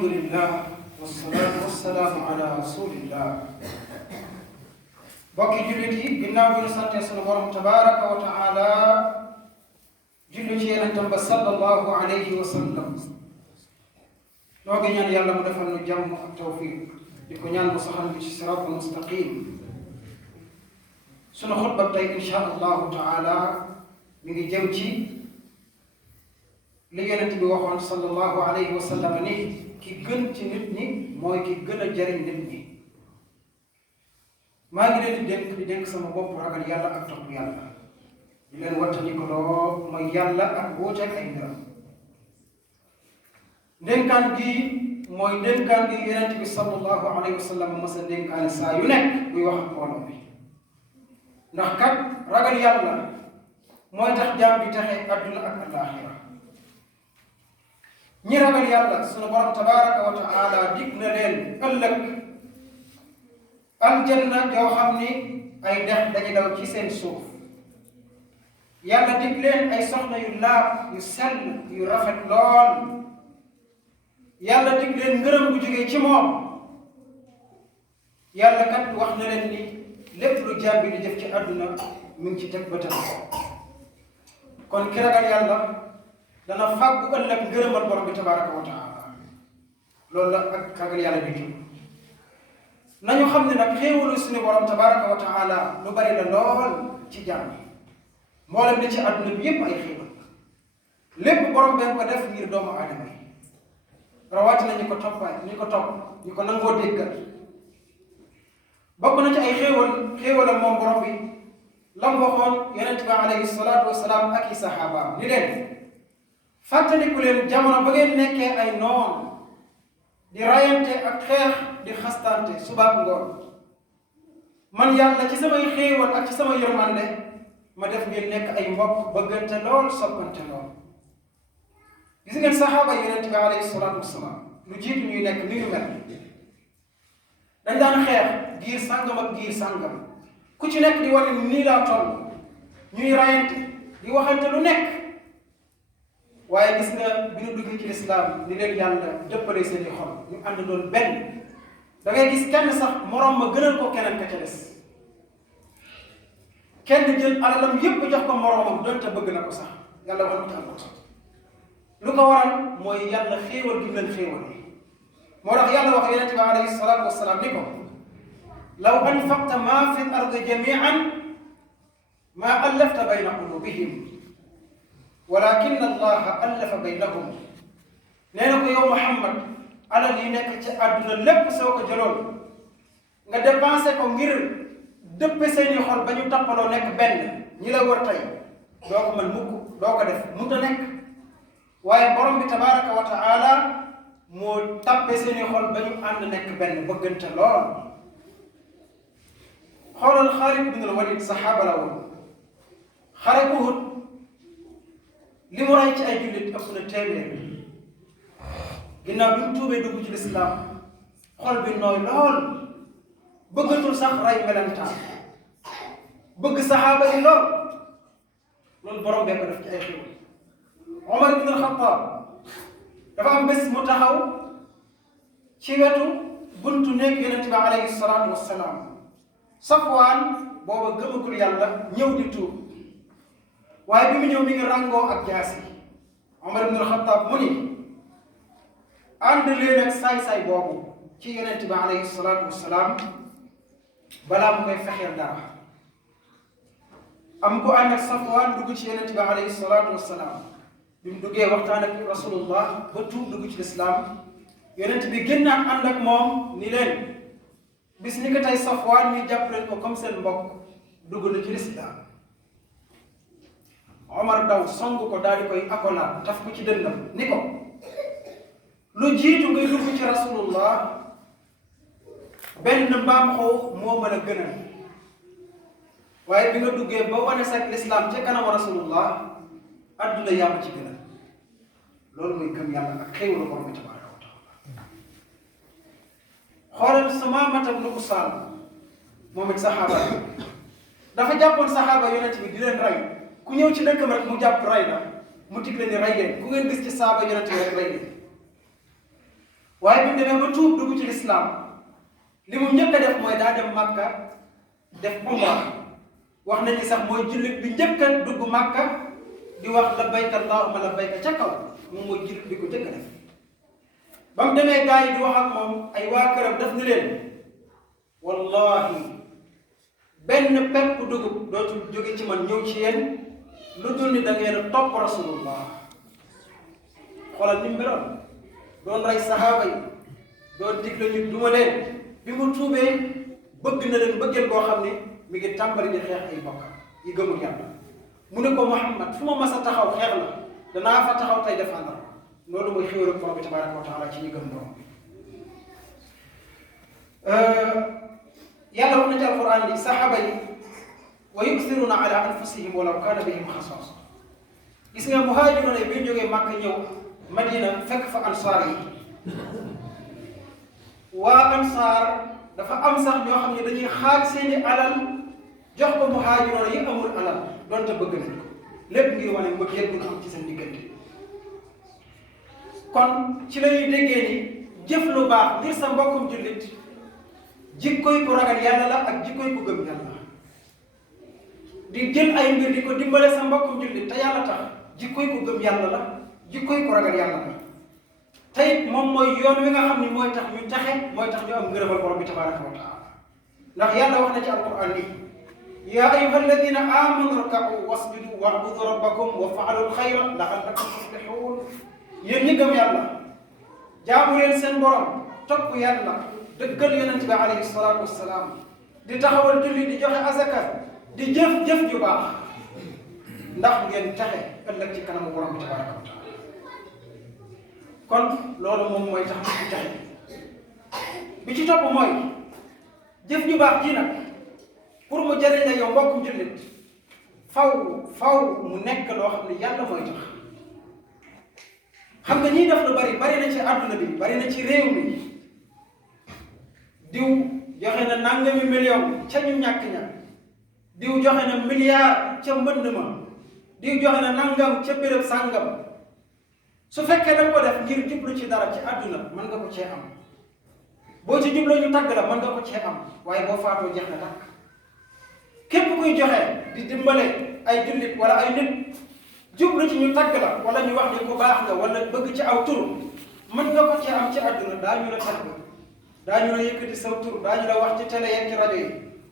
alhamdulillah wasalaatu wasalaamu ala rasulillah bokki jullit yi ginnaaw bi ñu sante sunu borom tabaraka wa taala julli ci yonentam ba sallallahu alayhi wa sallam noo ngi ñaan yàlla mu defal nu jàmm ak tawfiq di ko ñaan mu saxal bi ci siraatul mustaqim sunu xutba tey insha allahu taala mi ngi jëm ci li yonent bi waxoon sallallahu alayhi wa sallam ni ki gën ci nit ñi mooy ki gën a jariñ nit ñi maa ngi leen di dénk sama bopp ragal yàlla ak topp yàlla di leen wattandikuloo mooy yàlla ak wuuteeg ay mbiram ndénkaan gi mooy ndénkaan gi yonent bi sallallahu alayhi wa sallam mas a ndénkaane saa yu nekk buy wax ak mbooloo bi ndax kat ragal yàlla mooy tax jaam bi taxe adduna ak alaaxira ñi ragal yàlla sunu borom tabaraka wa taala dig na leen ëllëg aljanna joo xam ni ay dex dañu daw ci seen suuf yàlla dig leen ay soxna yu laab yu sell yu rafet lool yàlla dig leen ngërëm bu jógee ci moom yàlla kat wax na leen ni lépp lu jaam bi di jëf ci àdduna mi ngi ci teg bëtam kon ki ragal yàlla dana fàggu ëllëg ngërëmal borom bi tabaraka wa taala loolu la ak ragal yàlla di jub nañu xam ne nag xéewalu suñu borom tabaraka wa taala lu bari la lool ci jaam yi mboolem li ci àdduna bi yépp ay xéewal lépp borom benn ko def ngir doomu aadama yi rawatina ñi ko topp ñi ko nangoo déggal bokk na ci ay xéewalam moom borom bi lam waxoon yonent bi alayhi salaatu wasalaam ak i saxaabaam ni leen fàttaliku leen jamono ba ngeen nekkee ay noon di rayante ak xeex di xastante subaak ngoon man yàlla ci samay xéewal ak ci sama yërmande ma def ngeen nekk ay mbokk bëggante lool soppante lool gis ngeen saxaaba yonent bi alayhi salaatu wasalaam lu jiitu ñuy nekk ni ñu mel dañ daan xeex giir sàngam ak giir sàngam ku ci nekk di wane ni nii laa toll ñuy rayante di waxante lu nekk waaye gis nga bi ñu duggee ci lislaam ni leen yàlla dëppale seeni xol ñu ànd doon benn da ngay gis kenn sax moroom ma gënal ko keneen ka ca des kenn jël alalam yépp jox ko moroomam doonte bëgg na ko sax yàlla wax na ci alquran lu ko waral mooy yàlla xéewal gi leen xéewal moo tax yàlla wax yonent bi alayhi salaatu wasalaam ni ko law anfaqta ma fi l ardi jamian ma allafta bayna qulubihim walakin allaha allafa baynahum nee na ko yow Muhammad alal yi nekk ci àdduna lépp soo ko jëloon nga dépensé ko ngir dëppe seeni xol ba ñu tappaloo nekk benn ñi la war tey doo ko mën mukk doo ko def mënut a nekk waaye borom bi tabaraka wa taala moo tappe seeni xol ba ñu ànd nekk benn bëggante lool xoolal Xaalid bin Walid saxaaba la woon xare Uhud li mu rey ci ay jullit ëpp na téeméer ginnaaw bi mu tuubee dugg ci lislaam xol bi nooy lool bëggatul sax rey melentaan bëgg saxaaba yi lool loolu borom bee ko def ci ay xew Omar ibn al-Khattab dafa am bés mu taxaw ci wetu buntu nekk yonent bi alayhi salaatu wassalaam Safwaan booba gëmagul yàlla ñëw di tuub waaye bi mu ñëw mi ngi ràngoo ak jaasi Omar ibn al-Khattab mu ni ànd leen ak saay-saay boobu ci yonent bi alayhi salaatu wassalaam balaa mu koy fexeel dara am ko ànd ak Safwaan dugg ci yonent bi alayhi salaatu wassalaam bi mu duggee waxtaan ak rasulullah ba tuub dugg ci lislaam yonent bi génnaat ànd ak moom ni leen bis ni ko tey Safwaan ñu jàpp leen ko comme seen mbokk dugg na ci lislaam Omar daw song ko daal di koy akolaat taf ko ci dënnam ni ko lu jiitu ngay dugg ci rasulullah benn mbaam xoox moo mën a gënal waaye bi nga duggee ba wane sa lislaam ca kanam rasulullah adduna yaa ma ci gënal loolu mooy gëm yàlla ak xéewalu borom bi tabaraka wa taala xoolal Sumaamata ibn Usaal moom it saxaaba dafa jàppoon saxaaba yonent bi di leen rey ku ñëw ci dëkkam rek mu jàpp rey la mu dig leen ni rey leen ku ngeen gis ci saaba yonent bi rek rey leen waaye bi mu demee ba tuub dugg ci lislaam li mu njëkk a def mooy daa dem Makka def umra wax nañu sax mooy jullit bi njëkk a dugg Makka di wax labbayka allahumma labbayka ca kaw moom mooy jullit bi ko njëkk a def ba mu demee gaa yi di wax ak moom ay waa këram def ni leen wallahi benn pepp dugub dootul jóge ci man ñëw ci yéen lu dul ni da ngeen a topp rasulullah xoolal ni mu meloon doon rey sahaaba yi doon digle ñu duma leen bi mu tuubee bëgg na leen bëggeel boo xam ne mi ngi tàmbali di xeex ay bokkam yi gëmul yàlla mu ne ko Muhammad fu ma mas a taxaw xeex la danaa fa taxaw tey défendre loolu mooy xéwal ak borom bi tabaraka wa taala ci ñi gëm borom bi yàlla wax na ci alquran ni saxaaba yi wa yuksiruna ala anfusihim walaw kaana bihim xasaasa gis nga muhaajiroon yi bi ñu jógee Màkka ñëw Madina fekk fa ansaar yi waa ansaar dafa am sax ñoo xam ne dañuy xaaj seeni alal jox ko muhaajiroon yi amul alal donte bëgg nañ ko lépp ngir wane mbëggeel bu am ci seen diggante kon ci la ñuy déggee ni jëf lu baax ngir sa mbokkum jullit jikkoy ku ragal yàlla la ak jikkoy ku gëm yàlla di jël ay mbir di ko dimbale sa mbokkum jullit te yàlla tax jikkoy ku gëm yàlla la jikkoy ku ragal yàlla la tey moom mooy yoon wi nga xam ni mooy tax ñu taxe mooy tax ñu am ngërëmal borom bi tabaraka wa taala ndax yàlla wax na ci alquran ni yaa ayyuha alladina amanu rka'u wasjudu wa'budu rabbakum wa fa'alu alxayra la'allakum tuflihun yéen ñi gëm yàlla jaamu leen seen borom topp yàlla dëggal yonent bi alayhi salaatu wassalaam di taxawal julli di joxe azaka di jëf-jëf ju baax ndax ngeen taxe ëllëg ci kanamu borom bi tabaraka wa taala kon loolu moom mooy tax ñu taxe bi ci topp mooy jëf ju baax ji nag pour mu jëriñ la yow mbokkum jullit faw mu nekk loo xam ne yàlla mooy tax xam nga ñiy def lu bari na ci àdduna bi bari na ci réew mi diw joxe na nangami million ca ñu ñàkk ña diw joxe na milliard ca mbënd ma diw joxe na nangam ca béréb sàngam su fekkee da ko def ngir jublu ci dara ci àdduna mën nga ko cee am boo ci jubloo ñu tàgg la mën nga ko cee am waaye boo faatoo jeex na tàkk képp kuy joxe di dimbale ay jullit wala ay nit jublu ci ñu tàgg la wala ñu wax ni ku baax nga wala bëgg ci aw tur mën nga ko cee am ci àdduna daañu la tàgg daañu la yëkkati saw tur daañu la wax ci télé yeeg ci rajo yi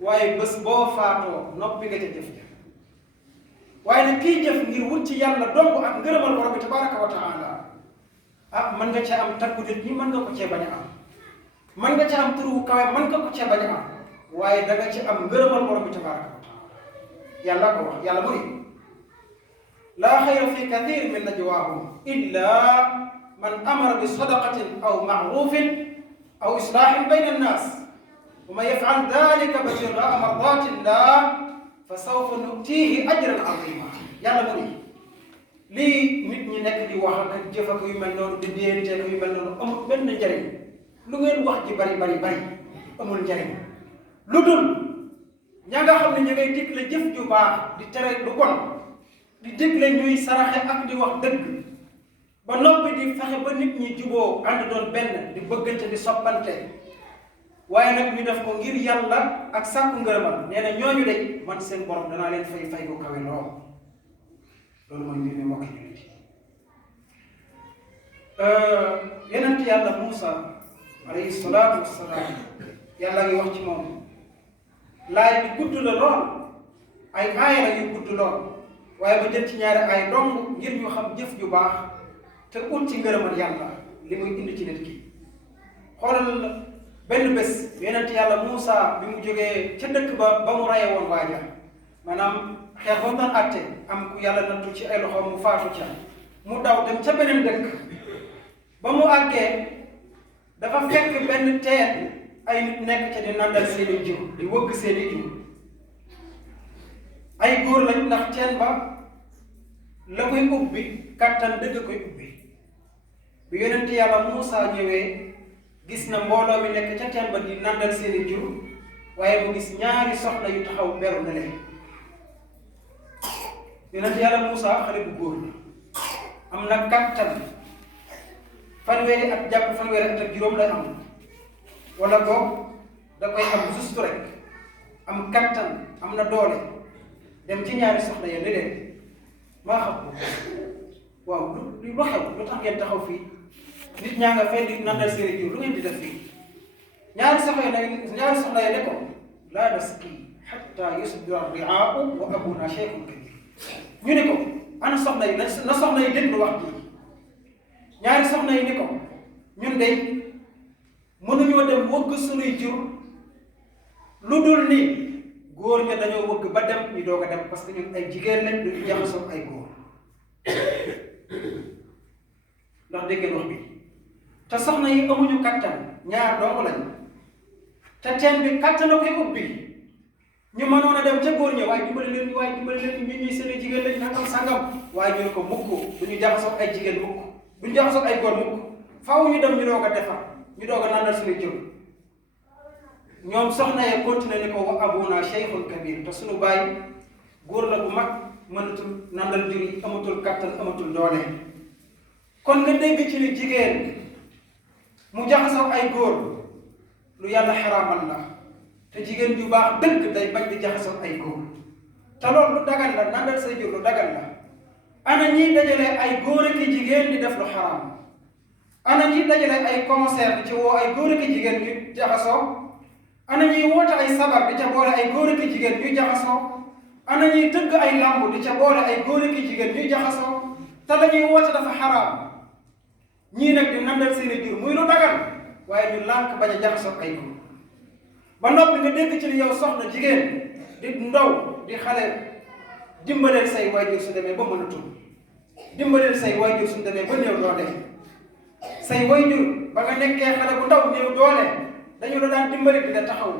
waaye bés boo faatoo noppi nga ca jëf ja waaye nag kiy jëf ngir wut ci yàlla dong ak ngërëmal borom bi tabaraka wa taala mën nga cee am taggu nit ñi mën nga ko cee bañ a am mën nga cee am tur wu kawe mën nga ko cee bañ a am waaye da nga ci am ngërëmal borom bi tabaraka wa taala yàlla ko wax yàlla mu ni laa xayra fi kathir min najwaahum illa man amara bi sadaqatin aw ma'rufin aw islaahin bayna annaas wa man yaf'al dhalika ibtigaa'a mardati llah fa sawfa nutiihi ajran azima yàlla mu ni lii nit ñi nekk di wax ak jëf ak yu mel noonu di déenteek yu mel noonu amul benn njariñ lu ngeen wax ji bari amul njariñ lu dul ña nga xam ne ñu ngay digle jëf ju baax di tere lu bon di digle ñuy saraxe ak di wax dëgg ba noppi di fexe ba nit ñi juboo ànd doon benn di bëggante di soppante waaye nag ñu def ko ngir yàlla ak sàkku ngërëmal nee na ñooñu de man seen borom danaa leen fay ko kawe lool loolu mooy mbir mi mbokki jullit yonent yàlla Muusa alayhi salaatu wassalaam yàlla ngi wax ci moom laay bi gudd la lool ay aaya la yu gudd lool waaye ba jël ci ñaari ay dong ngir ñu xam jëf ju baax te ut ci ngërëmal yàlla li muy indi ci nit ki xoolal benn bés yonent yàlla Muusa bi mu jógee ca dëkk ba mu raye woon waaja maanaam xeex ba mu daan àtte am ku yàlla nattu ci ay loxoom mu faatu ca mu daw dem ca beneen dëkk ba mu àggee dafa fekk benn teen ay nit nekk ca di nandal seeni jiw di wëgg seeni jiw ay góor lañ ndax teen ba la koy ubbi kattan dëgg koy ubbi bi yonent yàlla Muusa ñëwee gis na mbooloo mi nekk ca teen ba di nandal seeni jiw waaye mu gis ñaari soxna yu taxaw beru na leen yonent yàlla Muusa xale bu góor la am na kattan fanweeri at jàpp fanweeri at ak juróom lay am wala boog da koy am juste rek am kattan am na doole dem ci ñaari soxna ya ne leen maa xam ko waaw lu xew lu tax ngeen taxaw fii nit ñaa nga fay di nandal seeni jur lu ngeen di def fii ñaari soxna ya ne ko laa nasqi hatta yusdira ri'aa'u wa abuna shaykhun kabir ñu ne ko ana soxna yi na soxna yi déglu wax ji ñaari soxna yi ni ko ñun de mënuñoo dem wëgg sunuy jur lu dul ni góor ña dañoo wëgg ba dem ñu doog a dem parce que ñun ay jigéen lañ duñu jaxasoo ay góor ndax dégg ngeen wax bi te soxna yi amuñu kattan ñaar dong lañ te teen bi kattan a koy ubbi ñu mënoon a dem ca góor ña waaye dimbali leen ñu ñuy seen jigéen lañ nangam sangam waaye ñu ko mukk duñu jaxasoo ay jigéen mukk duñu jaxasoo ay góor mukk faaw ñu dem ñu doog a defar ñu doog a nandal suñu jur ñoom soxna ya continué ni ko wa abuna shaykhun kabir te suñu bàyyi góor la bu mag mënatul nandal jur yi amatul kattan amatul doole kon nga dégg ci ni jigéen mu jaxasoo ay góor lu yàlla xaraamal la te jigéen ju baax dëgg day bañ di jaxasoo ay góor te loolu lu dagan la nandal say jur lu dagan la ana ñiy dajale ay góor ak jigéen di def lu xaraam ana ñiy dajale ay concert di ci woo ay góor ak jigéen ñu jaxasoo ana ñuy woote ay sabar di ca boole ay góor ak jigéen ñuy jaxasoo ana ñuy tëgg ay lamb di ca boole ay góor ak jigéen ñuy jaxasoo te la ñuy woote dafa xaraam ñii nag di nandal seeni jur muy lu dagan waaye ñu lànk bañ a jaxasoo ay góor ba noppi nga dégg ci ni yow soxna jigéen di ndaw di xale dimbaleel say waajur su demee ba mënatul dimbaleel say waajur su demee ba néew doole say waajur ba nga nekkee xale bu ndaw néew doole dañu la daan dimbali di la taxaw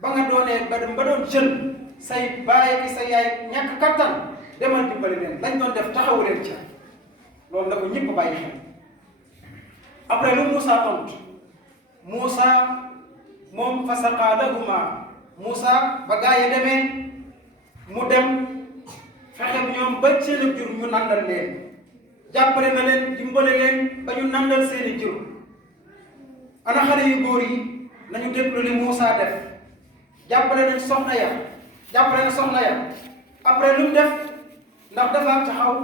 ba nga doonee ba doon jeune say baay ki sa yaay ñàkk kattan demal dimbali leen lañ doon def taxawu leen ca loolu la ko ñëpp bàyyi xel après lu Moussa tontu Moussa moom fa saqaa lahuma Moussa ba gaa yi demee mu dem fexe ñoom ba seen jur ñu nandal leen jàppale na leen dimbale leen ba ñu nandal seeni jur ana xale yu góor yi nañu déglu li Moussa def jàppale nañ soxna ya après lu mu def ndax dafa taxaw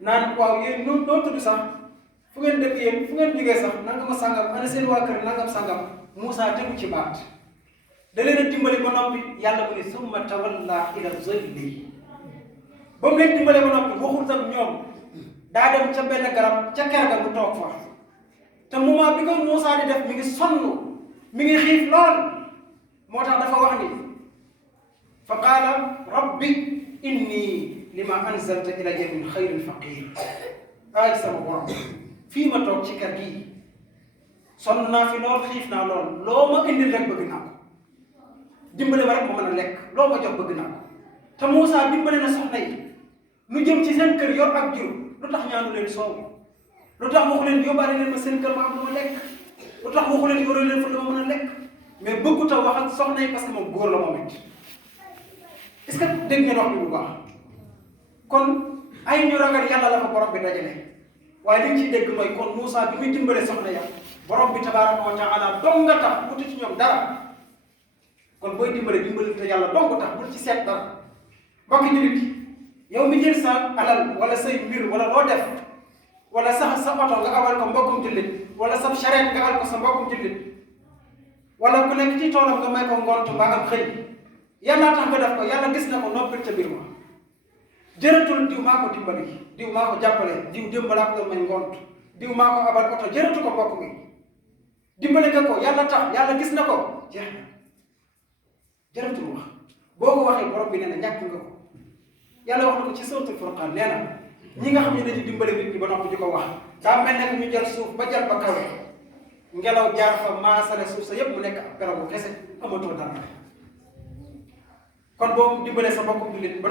naan waaw yéen noo tudd sax fu ngeen dëkk yéen fu ngeen jógee sax nangam sangam ana seen waa kër nangam sangam Moussa tegu ci baat da leen a dimbali ba noppi yàlla mu ne summa tawalla ila zilli ba mu leen dimbale ba noppi waxul sax ñoom daa dem ca benn garab ca ker ga mu toog fa te moment bi ko Moussa di def mi ngi sonn mi ngi xiif lool moo tax dafa wax ni fa qaala rabbi inni lima anzalta ilayya min xayrin faqir ay sama borom fii ma toog ci kër gii sonn naa fi lool xiif naa lool loo ma indil rek bëgg naa ko dimbale ma rek ma mën a lekk loo ma jox bëgg naa ko te Moussa dimbale na soxna yi lu jëm ci seen kër yor ak jur lu tax ñaanu leen soow lu tax waxu leen yóbbaale leen ma seen kër ma am lu ma lekk lu tax waxu leen yore leen fa lu ma mën a lekk mais bëggut a wax ak soxna yi parce que moom góor la moom it est-ce que dégg ngeen wax bi bu baax kon ay ñu ragal yàlla la fa borom bi dajale waaye li ñu ciy dégg mooy kon Moussa bi muy dimbale soxna ya borom bi tabaaraka wa taala dong nga tax wuti ci ñoom dara kon booy dimbale te yàlla dong tax bul ci seet dara mbokki jullit yow mi jël sa alal wala say mbir wala loo def wala sax sa oto nga awal ko mbokkum jullit wala sa charette nga awal ko sa mbokkum jullit wala ku nekk ci toolam nga may ko ngont mbaa am xëy yàlla tax nga def ko yàlla gis na ko noppil ca biir ma jëratul diw maa ko dimbali diw maa ko jàppale diw dimbalaa ko doon may ngont diw maa ko abal oto jëratu ko mbokk mi dimbale nga ko yàlla tax yàlla gis na ko jeex na jëratul wax boo ko waxee borom bi nee na ñàkk nga ko yàlla wax na ko ci suratul Furqaan nee na ñi nga xam ne dañuy dimbale nit ñi ba noppi di ko wax daa mel ne ñu jël suuf ba jël ba kawe ngelaw jaar fa maasale suuf sa yépp mu nekk ab garabu kese amatoo dara kon boo dimbalee sa mbokku jullit ba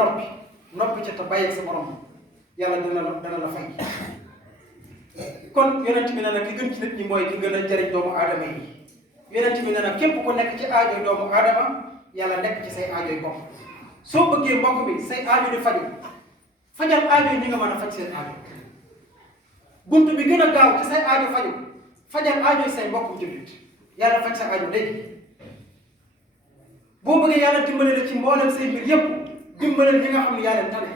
noppi ca te bàyyi sa borom yàlla dana la fay kon yonent bi nee na ki gën ci nit ñi mooy ki gën a jëriñ doomu aadama yi yonent bi nee na képp ku nekk ci aajoy doomu aadama yàlla nekk ci say aajoy bopp soo bëggee mbokk bi say aajo di faju fajal aajo yi ñi nga mën a faj seen aajo buntu bi gën a gaaw ci say aajo faju fajal aajo say mbokkum jullit yàlla faj sa aajo léegi boo bëggee yàlla dimbale la ci mboolem say mbir yëpp dimbalal ñi nga xam ne yaa leen tane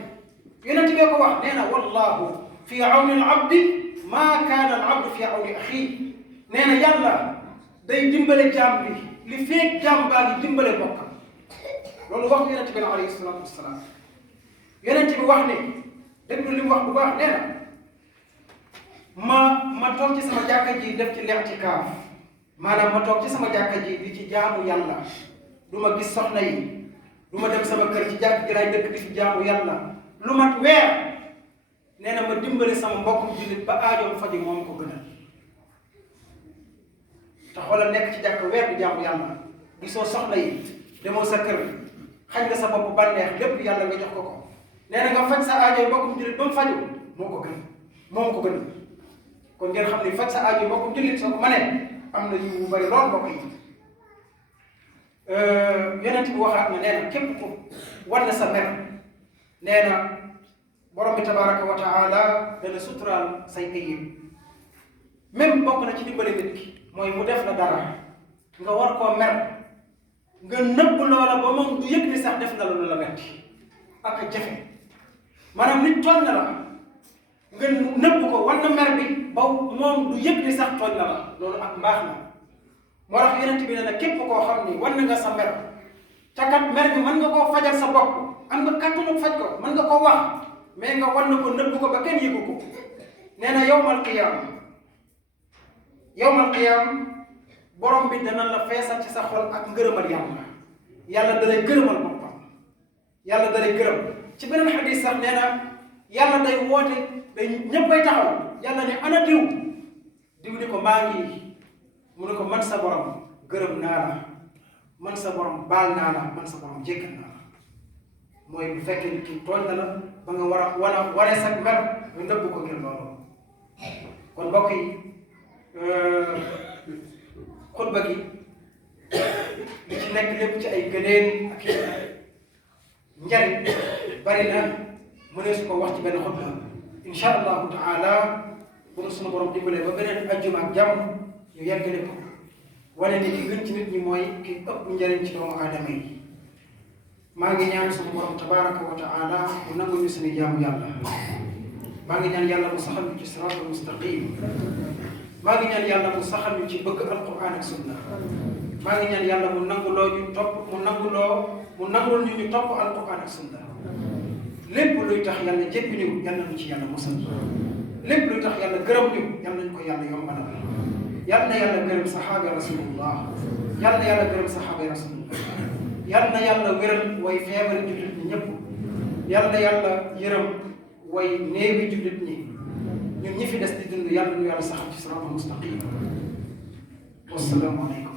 yonent bi ko wax nee na wallahu fi awni al abdi maa kaana al abdu fi awni axii nee na yàlla day dimbale jaam bi li feeg jaam baa ngi dimbale bokkam loolu wax yonent bi alayhi salaatu wasalaam yonent bi wax ne déglu li mu wax bu baax nee na ma toog ci sama jàkka ji def ci li'tikaaf maanaam ma toog ci sama jàkka ji di ci jaamu yàlla du ma gis soxna yi du ma dem sama kër ci jàkk ji laay dëkk di ci jaamu yàlla lu mat weer nee na ma dimbale sama mbokkum jullit ba aajoom faju moom ko gënal te xoolal nekk ci jàkk weer di jaamu yàlla gisoo soxna yi demoo sa kër xañ nga sa bopp bànneex lépp yàlla nga jox ko ko nee na nga faj sa aajoy mbokkum jullit ba mu faju moo ko gën moom ko gën kon ngeen xam ne faj sa aajoy mbokkum jullit soo ko mënee am na yu bari lool mbokk yi yonent bi waxaat na nee na képp ku wan na sa mer nee na borom bi tabaraka wa taala dana suturaal say ayib même bokk na ci dimbale nit ki mooy mu def la dara nga war koo mer nga nëbb loola ba moom du yëg ni sax def na lu la metti ak a jafe maanaam nit tooñ na la nga nëbb ko wan na mer bi ba moom du yëg ni sax tooñ na la loolu ak mbaax na moo tax yonent bi ne na képp koo xam ni wan nga sa mer ca kat mer bi mën nga koo fajal sa bopp am nga kàttanu faj ko mën nga koo wax mais nga wan ko nëbb ko ba kenn yëgu ko nee na yawmal qiyaam borom bi dana la feesal ci sa xol ak ngërëmal yàlla da lay gërëmal boppam yàlla da lay gërëm ci beneen xadis sax nee na yàlla day woote day ñëppay taxaw yàlla ne ana diw ni ko maa ngi mu ne ko man sa borom gërëm naa la man sa borom baal naa la man sa borom jéggal naa la mooy bu fekkee nit ki tooñ na la ba nga war a wane sa mer nga nëbb ko ngir loolu kon mbokk yi xutba gi li ci nekk lépp ci ay gëneel ak njariñ bari na mënee su ko wax ci benn xutba insha allahu taala bu nu sunu borom dimbalee ba beneen ajjuma ak jàmm ñu yeggale ko wane ni ki gën ci nit ñi mooy ki ëpp njariñ ci doomu aadama yi maa ngi ñaan sunu borom tabaraka wa taala mu nangu ñu suñu jaamu yàlla maa ngi ñaan yàlla mu saxal ñu ci siraatal mustaqim maa ngi ñaan yàlla mu saxal ñu ci bëgg alquran ak sunna maa ngi ñaan yàlla mu nanguloo ñu topp mu nangul ñu topp alquran ak sunna lépp luy tax yàlla jéppi ñu yàlla ñu ci yàlla musal lépp luy tax yàlla gërëm ñu yàlla nañ ko yàlla yombalal yàlla na yàlla gërëm saxaaba rasulullah yàlla na yàlla gërëm saxaaba rasulullah yàlla na yàlla wéral way feebar jullit ñi ñëpp yàlla na yàlla yërëm way néewi jullit ñi ñun ñi fi des di dund yàlla nu yàlla saxal ci siraatal mustaqim wassalaamu aleykum